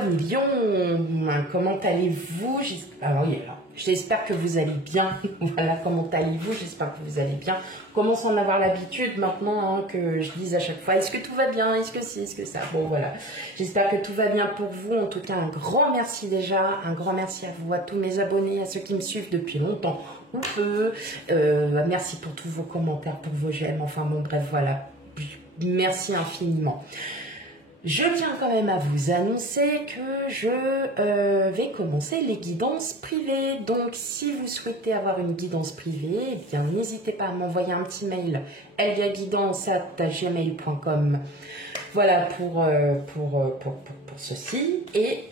million, comment allez-vous? Alors, j'espère que vous allez bien. Voilà, comment allez-vous? J'espère que vous allez bien. Commence à en avoir l'habitude maintenant, hein, que je dise à chaque fois, est-ce que tout va bien? Est-ce que si? Est-ce que ça? Bon, voilà. J'espère que tout va bien pour vous. En tout cas, un grand merci déjà. Un grand merci à vous, à tous mes abonnés, à ceux qui me suivent depuis longtemps ou peu. Merci pour tous vos commentaires, pour vos j'aime. Enfin, bon, bref, voilà. Merci infiniment. Je tiens quand même à vous annoncer que je vais commencer les guidances privées. Donc, si vous souhaitez avoir une guidance privée, eh bien, n'hésitez pas à m'envoyer un petit mail elviaguidance@gmail.com. Voilà pour ceci. Et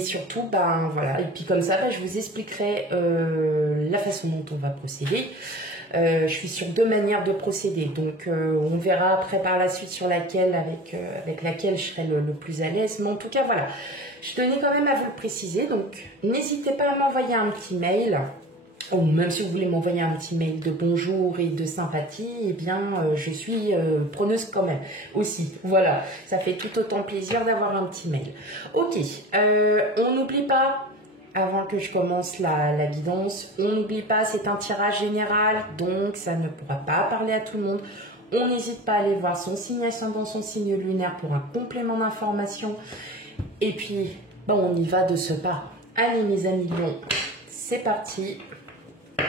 surtout, ben voilà. Et puis comme ça, ben, je vous expliquerai la façon dont on va procéder. Je suis sur 2 manières de procéder, donc on verra après par la suite sur laquelle, avec laquelle je serai le plus à l'aise. Mais en tout cas, voilà, je tenais quand même à vous le préciser, donc n'hésitez pas à m'envoyer un petit mail, ou même si vous voulez m'envoyer un petit mail de bonjour et de sympathie, eh bien je suis preneuse quand même aussi. Voilà, ça fait tout autant plaisir d'avoir un petit mail. Ok, on n'oublie pas. Avant que je commence la guidance, on n'oublie pas, c'est un tirage général, donc ça ne pourra pas parler à tout le monde. On n'hésite pas à aller voir son signe ascendant, son signe lunaire pour un complément d'information. Et puis, bon, on y va de ce pas. Allez mes amis lions, c'est parti. Hop.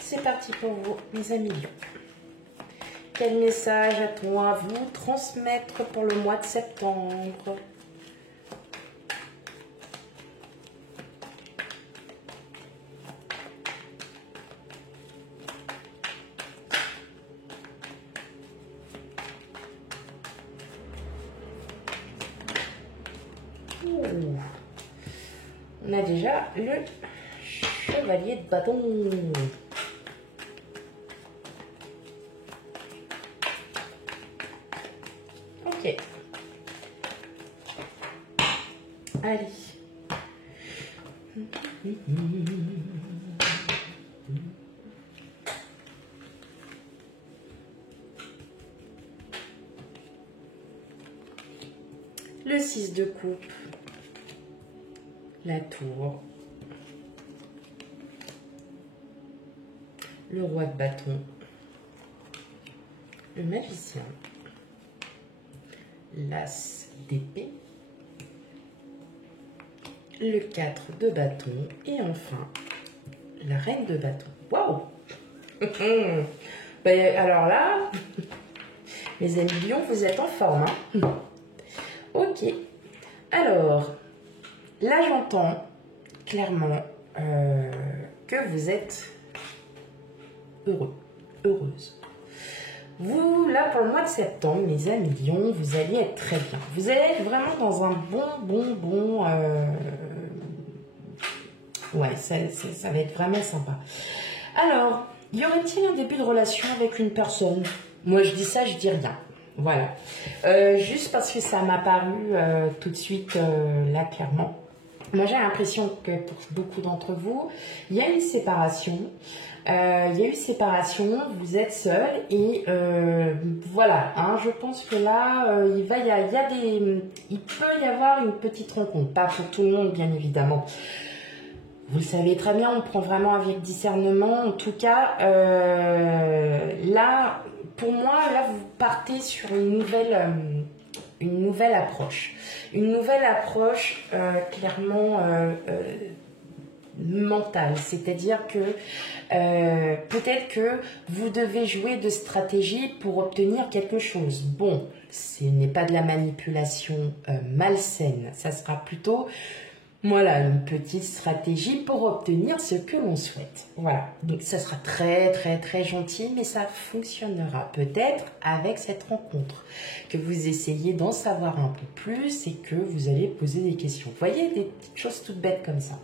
C'est parti pour vous, mes amis lions. Quel message a-t-on à vous transmettre pour le mois de septembre? On a déjà le chevalier de bâton. Ok. Allez. Le 6 de coupe. La tour. Le roi de bâton. Le magicien. L'as d'épée, le 4 de bâton et enfin la reine de bâton. Waouh! Ben, alors là, mes amis lions, vous êtes en forme. Hein? Ok. Alors, là j'entends clairement que vous êtes heureux, heureuse. Vous, là, pour le mois de septembre, mes amis lions, vous allez être très bien. Vous allez être vraiment dans un bon... Ouais, ça va être vraiment sympa. Alors, y aurait-il un début de relation avec une personne? Moi, je dis ça, je dis rien. Voilà. Juste parce que ça m'a paru tout de suite, là, clairement. Moi, j'ai l'impression que pour beaucoup d'entre vous, il y a une séparation. Il y a eu séparation, vous êtes seul et voilà, hein, je pense que là, il peut y avoir une petite rencontre, pas pour tout le monde bien évidemment. Vous le savez très bien, on prend vraiment avec discernement. En tout cas, là, pour moi, là, vous partez sur une nouvelle approche. Une nouvelle approche clairement mentale, c'est-à-dire que peut-être que vous devez jouer de stratégie pour obtenir quelque chose. Bon, ce n'est pas de la manipulation malsaine, ça sera plutôt, voilà, une petite stratégie pour obtenir ce que l'on souhaite. Voilà, donc ça sera très très très gentil, mais ça fonctionnera peut-être avec cette rencontre, que vous essayez d'en savoir un peu plus et que vous allez poser des questions. Vous voyez, des petites choses toutes bêtes comme ça.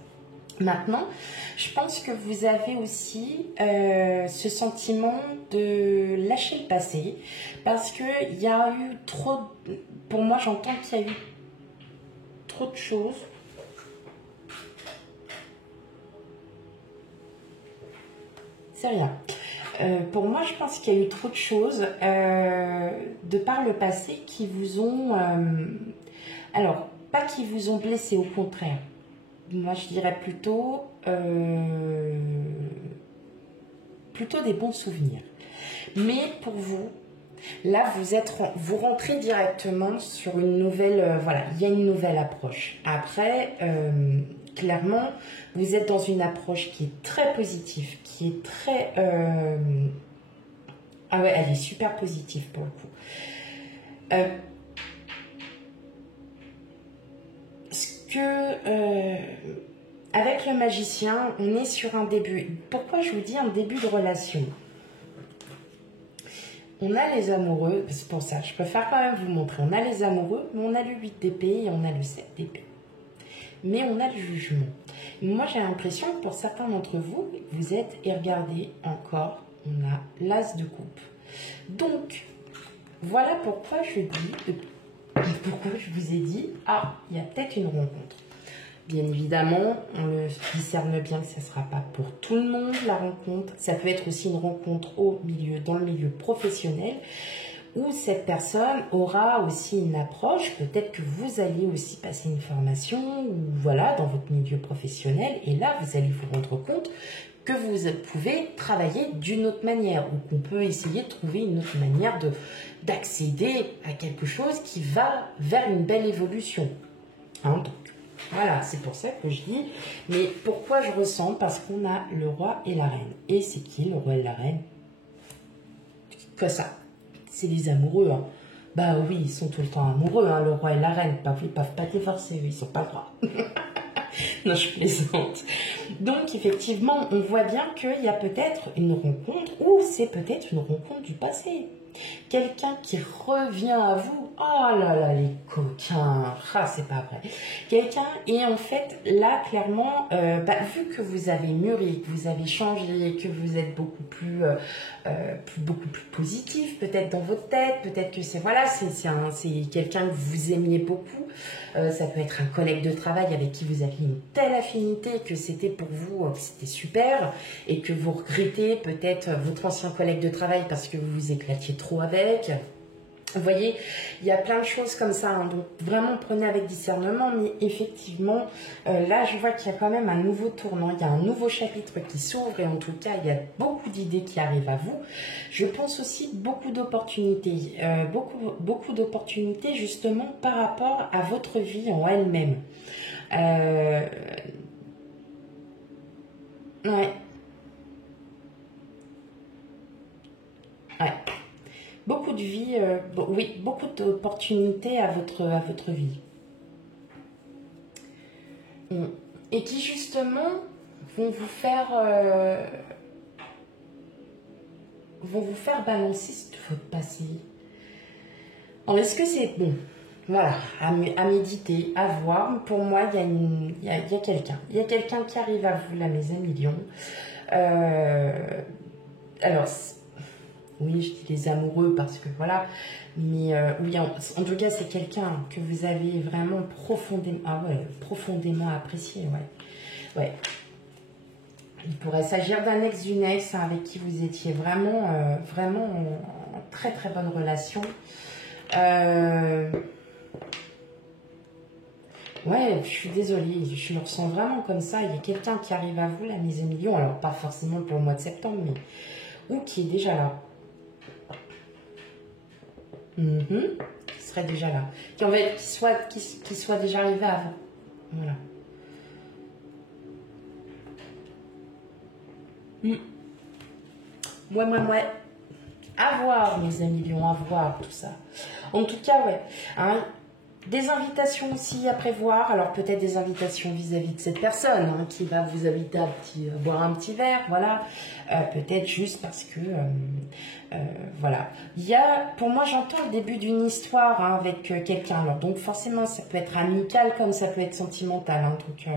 Maintenant, je pense que vous avez aussi ce sentiment de lâcher le passé parce qu'il y a eu trop... Pour moi, j'entends qu'il y a eu trop de choses. C'est rien. Pour moi, je pense qu'il y a eu trop de choses de par le passé qui vous ont... alors, pas qui vous ont blessé, au contraire. Moi, je dirais plutôt des bons souvenirs. Mais pour vous, là, vous rentrez directement sur une nouvelle... voilà, il y a une nouvelle approche. Après, clairement, vous êtes dans une approche qui est très positive, qui est très... ah ouais, elle est super positive pour le coup. Avec le magicien, on est sur un début. Pourquoi je vous dis un début de relation? On a les amoureux, c'est pour ça, je préfère quand même vous montrer. On a les amoureux, mais on a le 8 d'épée et on a le 7 d'épée. Mais on a le jugement. Moi, j'ai l'impression que pour certains d'entre vous, vous êtes, et regardez encore, on a l'as de coupe. Donc, voilà pourquoi je vous ai dit, ah, il y a peut-être une rencontre. Bien évidemment, on le discerne bien que ce ne sera pas pour tout le monde la rencontre. Ça peut être aussi une rencontre dans le milieu professionnel où cette personne aura aussi une approche. Peut-être que vous allez aussi passer une formation ou voilà, dans votre milieu professionnel. Et là, vous allez vous rendre compte que vous pouvez travailler d'une autre manière ou qu'on peut essayer de trouver une autre manière d'accéder à quelque chose qui va vers une belle évolution. Hein, donc, voilà, c'est pour ça que je dis. Mais pourquoi je ressens? Parce qu'on a le roi et la reine. Et c'est qui le roi et la reine? Que ça. C'est les amoureux. Hein. Bah oui, ils sont tout le temps amoureux, hein, le roi et la reine. Ils ne peuvent pas divorcer, ils sont pas droits. Non, je plaisante. Donc, effectivement, on voit bien qu'il y a peut-être une rencontre ou c'est peut-être une rencontre du passé. Quelqu'un qui revient à vous. Oh là là, les coquins. Ah, c'est pas vrai. Quelqu'un, et en fait, là, clairement, vu que vous avez mûri, que vous avez changé, que vous êtes beaucoup plus positif, peut-être dans votre tête, peut-être que c'est quelqu'un que vous aimiez beaucoup. Ça peut être un collègue de travail avec qui vous aviez une telle affinité que c'était pour vous, que c'était super, et que vous regrettez peut-être votre ancien collègue de travail parce que vous vous éclatiez trop avec. Vous voyez, il y a plein de choses comme ça, hein, donc vraiment prenez avec discernement, mais effectivement, là je vois qu'il y a quand même un nouveau tournant, il y a un nouveau chapitre qui s'ouvre et en tout cas il y a beaucoup d'idées qui arrivent à vous. Je pense aussi beaucoup d'opportunités, beaucoup d'opportunités justement par rapport à votre vie en elle-même. Ouais. Ouais. Beaucoup de vie, oui, beaucoup d'opportunités à votre vie. Et qui justement vont vous faire balancer votre passé. Alors est-ce que c'est bon? Voilà, à méditer, à voir. Pour moi, il y a quelqu'un. Il y a quelqu'un qui arrive à vous, là, mes amis lions. Alors, oui, je dis les amoureux parce que voilà, mais oui, en tout cas, c'est quelqu'un que vous avez vraiment profondément apprécié, ouais. Ouais. Il pourrait s'agir d'un ex d'une ex avec qui vous étiez vraiment en très très bonne relation. Ouais, je suis désolée, je le ressens vraiment comme ça. Il y a quelqu'un qui arrive à vous, là, mes amis lions, alors pas forcément pour le mois de septembre, mais ou qui est déjà là. Qui serait déjà là. Qui soit déjà arrivé avant. Voilà. Ouais. À voir, mes amis lions, à voir tout ça. En tout cas, ouais. Hein, des invitations aussi à prévoir. Alors peut-être des invitations vis-à-vis de cette personne hein, qui va vous inviter à boire un petit verre, voilà. Peut-être juste parce que, voilà. Il y a, pour moi, j'entends le début d'une histoire hein, avec quelqu'un. Alors donc forcément, ça peut être amical comme ça peut être sentimental. Hein, donc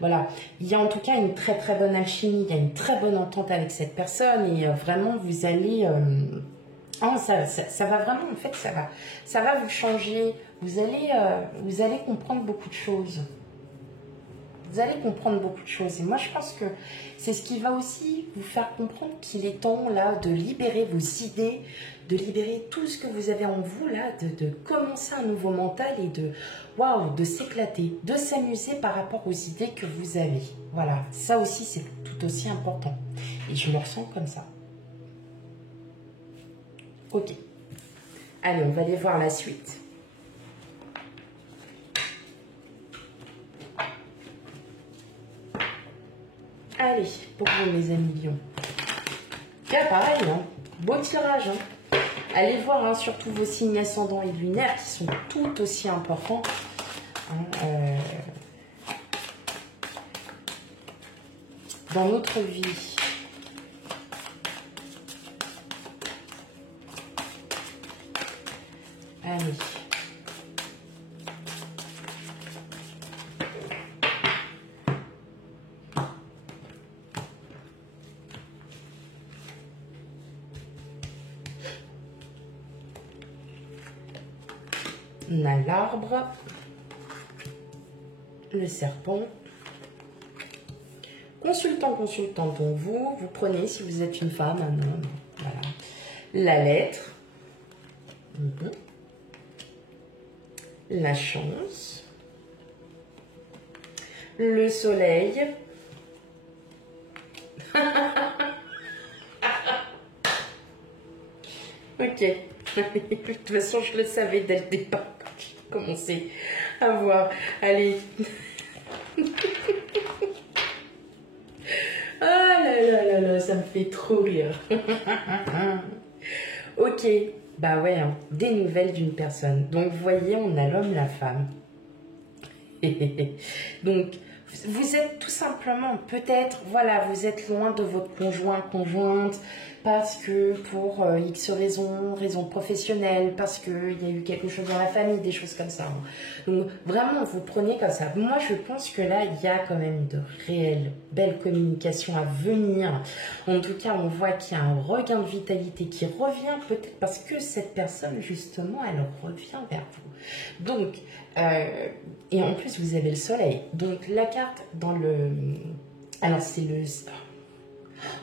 voilà. Il y a en tout cas une très très bonne alchimie. Il y a une très bonne entente avec cette personne et vraiment vous allez... Oh, ça va vraiment, en fait, ça va vous changer. Vous allez comprendre beaucoup de choses. Vous allez comprendre beaucoup de choses. Et moi, je pense que c'est ce qui va aussi vous faire comprendre qu'il est temps, là, de libérer vos idées, de libérer tout ce que vous avez en vous, là, de commencer un nouveau mental et de, waouh, de s'éclater, de s'amuser par rapport aux idées que vous avez. Voilà, ça aussi, c'est tout aussi important. Et je me ressens comme ça. Ok. Allez, on va aller voir la suite. Allez, pour vous, mes amis lions. Là, pareil, hein, beau tirage. Hein. Allez voir hein, surtout vos signes ascendants et lunaires qui sont tout aussi importants. Hein, dans notre vie. Allez. On a l'arbre, le serpent, consultant, donc vous prenez, si vous êtes une femme, un homme, voilà, la lettre, la chance, le soleil, ok, de toute façon je le savais dès le départ. Commencer à voir. Allez. Ah là là, ça me fait trop rire. Ok, bah ouais, hein, des nouvelles d'une personne. Donc, vous voyez, on a l'homme, la femme. Donc, vous êtes tout simplement, peut-être, voilà, vous êtes loin de votre conjoint, conjointe, parce que pour X raison professionnelle, parce qu'il y a eu quelque chose dans la famille, des choses comme ça. Donc, vraiment, vous prenez comme ça. Moi, je pense que là, il y a quand même de réelles, belles communications à venir. En tout cas, on voit qu'il y a un regain de vitalité qui revient, peut-être parce que cette personne, justement, elle revient vers vous. Donc, et en plus, vous avez le soleil. Donc, la carte dans le... Alors, c'est le...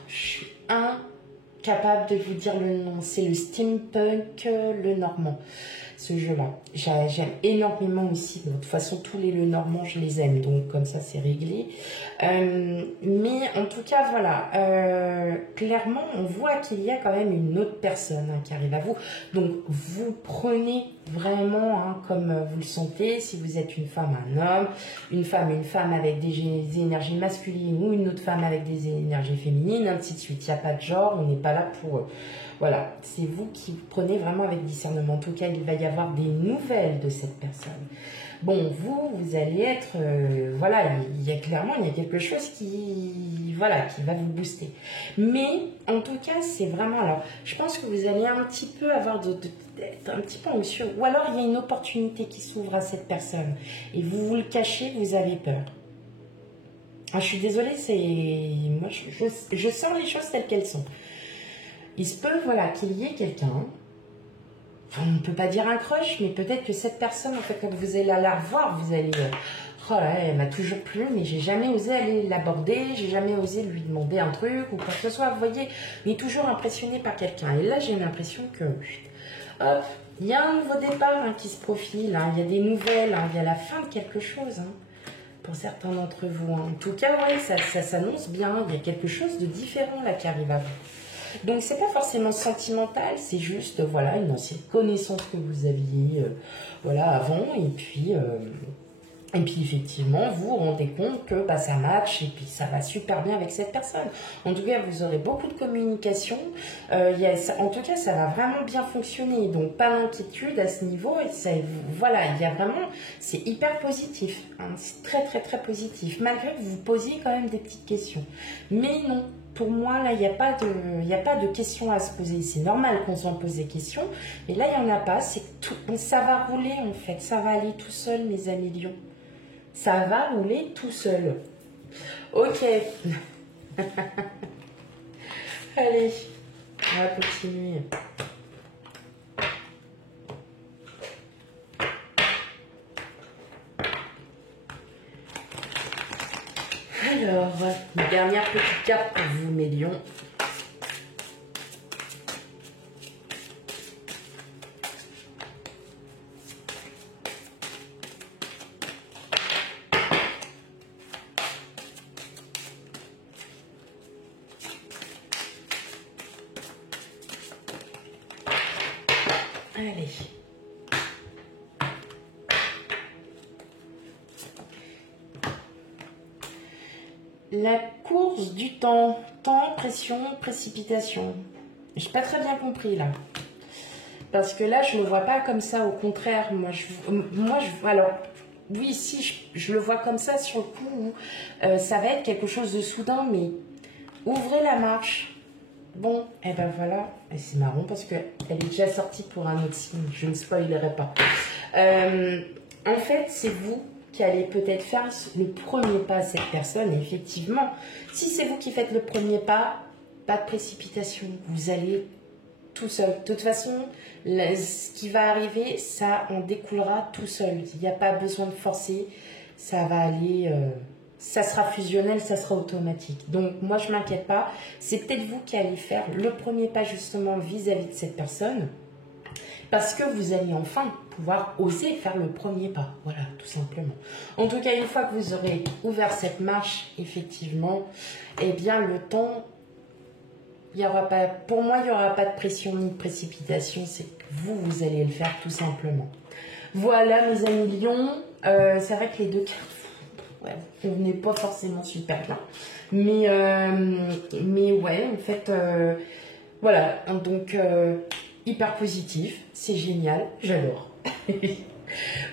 Je suis incapable de vous dire le nom. C'est le steampunk, le normand. Ce jeu-là. J'aime énormément aussi. De toute façon, tous les le normands, je les aime. Donc, comme ça, c'est réglé. Mais en tout cas, voilà. Clairement, on voit qu'il y a quand même une autre personne hein, qui arrive à vous. Donc, vous prenez vraiment hein, comme vous le sentez. Si vous êtes une femme, un homme. Une femme avec des énergies masculines ou une autre femme avec des énergies féminines, ainsi de suite. Il n'y a pas de genre. On n'est pas là pour... Voilà, c'est vous qui prenez vraiment avec discernement. En tout cas, il va y avoir des nouvelles de cette personne. Bon, vous allez être... voilà, il y a clairement, il y a quelque chose qui... Voilà, qui va vous booster. Mais, en tout cas, c'est vraiment... Alors, je pense que vous allez un petit peu avoir d'être un petit peu anxieux. Ou alors, il y a une opportunité qui s'ouvre à cette personne. Et vous le cachez, vous avez peur. Ah, je suis désolée, c'est... Moi, je sens les choses telles qu'elles sont. Il se peut, voilà, qu'il y ait quelqu'un, enfin, on ne peut pas dire un crush, mais peut-être que cette personne, en fait, quand vous allez la revoir, vous allez, oh là, elle m'a toujours plu, mais j'ai jamais osé aller l'aborder, j'ai jamais osé lui demander un truc ou quoi que ce soit, vous voyez, mais toujours impressionné par quelqu'un. Et là, j'ai l'impression que, hop, il y a un nouveau départ hein, qui se profile, hein, il y a des nouvelles, hein, il y a la fin de quelque chose, hein, pour certains d'entre vous. Hein. En tout cas, ouais, ça s'annonce bien, il y a quelque chose de différent là qui arrive à vous. Donc, c'est pas forcément sentimental, c'est juste, voilà, une ancienne connaissance que vous aviez, voilà, avant, et puis, effectivement, vous vous rendez compte que bah, ça match, et puis ça va super bien avec cette personne. En tout cas, vous aurez beaucoup de communication, en tout cas, ça va vraiment bien fonctionner, donc pas d'inquiétude à ce niveau, et ça, voilà, il y a vraiment, c'est hyper positif, hein, c'est très, très, très positif, malgré que vous vous posiez quand même des petites questions. Mais non. Pour moi, là, il n'y a pas de questions à se poser. C'est normal qu'on s'en pose des questions. Mais là, il n'y en a pas. Ça va rouler, en fait. Ça va aller tout seul, mes amis lions. Ça va rouler tout seul. Ok. Allez, on va continuer. Alors, une dernière petite carte pour vous, mes lions. Allez. La course du temps. Temps, pression, précipitation. J'ai pas très bien compris là. Parce que là, je ne le vois pas comme ça. Au contraire, alors, oui, si, je le vois comme ça sur le coup où ça va être quelque chose de soudain, mais ouvrez la marche. Bon, et ben voilà. Et c'est marrant parce qu'elle est déjà sortie pour un autre signe. Je ne spoilerai pas. En fait, c'est vous qui allez peut-être faire le premier pas à cette personne. Et effectivement, si c'est vous qui faites le premier pas, pas de précipitation. Vous allez tout seul. De toute façon, ce qui va arriver, ça en découlera tout seul. Il n'y a pas besoin de forcer. Ça va aller... ça sera fusionnel, ça sera automatique. Donc, moi, je ne m'inquiète pas. C'est peut-être vous qui allez faire le premier pas, justement, vis-à-vis de cette personne. Parce que vous allez enfin pouvoir oser faire le premier pas. Voilà, tout simplement. En tout cas, une fois que vous aurez ouvert cette marche, effectivement, eh bien, le temps... Il y aura pas, pour moi, il n'y aura pas de pression ni de précipitation. C'est que vous allez le faire tout simplement. Voilà, mes amis lions. C'est vrai que les deux cartes, ouais, vous ne convenez pas forcément super bien. Mais ouais, en fait, voilà. Donc, hyper positif. C'est génial. J'adore.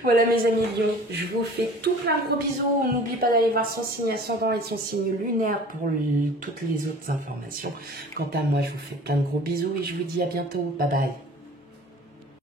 Voilà mes amis lions, je vous fais tout plein de gros bisous. On n'oublie pas d'aller voir son signe ascendant et son signe lunaire pour toutes les autres informations. Quant à moi, je vous fais plein de gros bisous et je vous dis à bientôt. Bye bye.